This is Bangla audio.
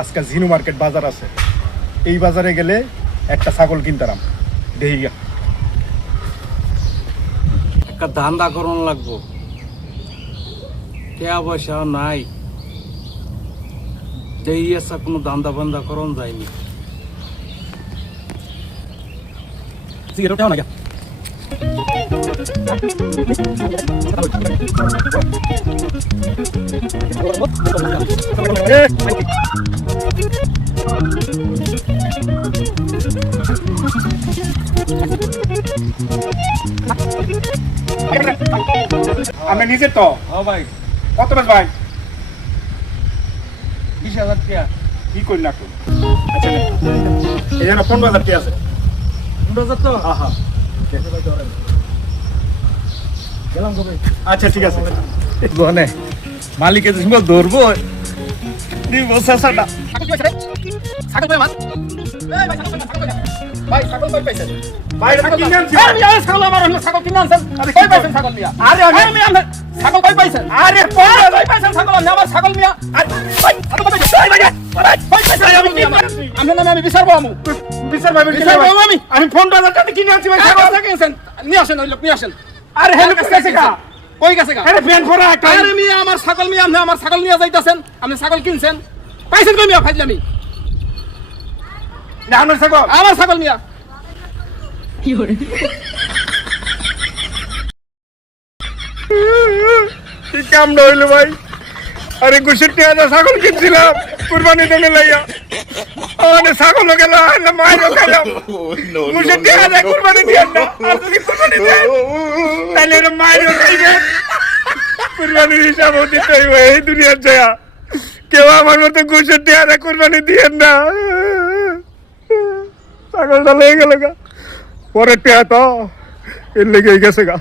আজকে ঝিনু মার্কেট বাজার আছে, এই বাজারে গেলে একটা ছাগল কিনতাম। দেখি গা একটা ধান্দা করন লাগবো, টাকা পয়সা নাই, যেই আছে কোনো ধান্দা বান্দা করন যায়নি। সিগারেটটাও না গা আমি নিজে তো ভাই কত বেশ ভাই 20,000 টাকা। কি করি না তো আচ্ছা এই যেন 15,000 টাকা আছে। 15,000 তো আহা গেলাম কবে? আচ্ছা ঠিক আছে। বনে মালিকের সঙ্গে ধরবো দিব সাসাটা। ছাগল কই মাছ? এই ভাই ছাগল কই পাইছেন? ভাই এটা কিনে আনছি। আরে আমি ছাগল আমার হলো ছাগল কিনে আনছেন। কই পাইছেন ছাগল মিয়া? আরে আমি ছাগল কই পাইছেন? আরে কই পাইছেন ছাগল? আমি আমার ছাগল মিয়া। আরে ভাই ছাগল কই পাইছেন? কই পাইছেন? আমি নামে আমি বিচারবো আমু। বিচার ভাই বিচারবো আমি। আমি 15,000 টাকা কিনে আনছি ভাই ছাগল ছাগল। কিনেছেন। নিয়ে আসেন ওই লোক নিয়ে আসেন। আরে হেলে কাছে গা কই গেছে গা? আরে ফ্যান ফরা একটা আরে মিয়া আমার ছাগল মিয়া আপনি আমার ছাগল নিয়ে যাইতাছেন। আপনি ছাগল কিনছেন। পাইছেন কই মিয়া ফাইজলামি? না আমার ছাগল আমার ছাগল মিয়া। কি কাম নইলো ভাই। আরে 65,000 ছাগল কিনছিলাম কুরবানি দেনে লাইয়া। আরে ছাগল গেল আর মাইরো গেল। 65,000 কুরবানি দিয়েন না। আর যদি কুরবানি দেন তাহলে এর মাইরো খাইবে। কুরবানির হিসাব দিতে হইবে এই দুনিয়ার জয়া। কেউ আমার মতো 65,000 কুরবানি দিয়েন না। ছাগলটা লেগে গেল গা। পরে পেয়া তো এর লেগে গেছে গা।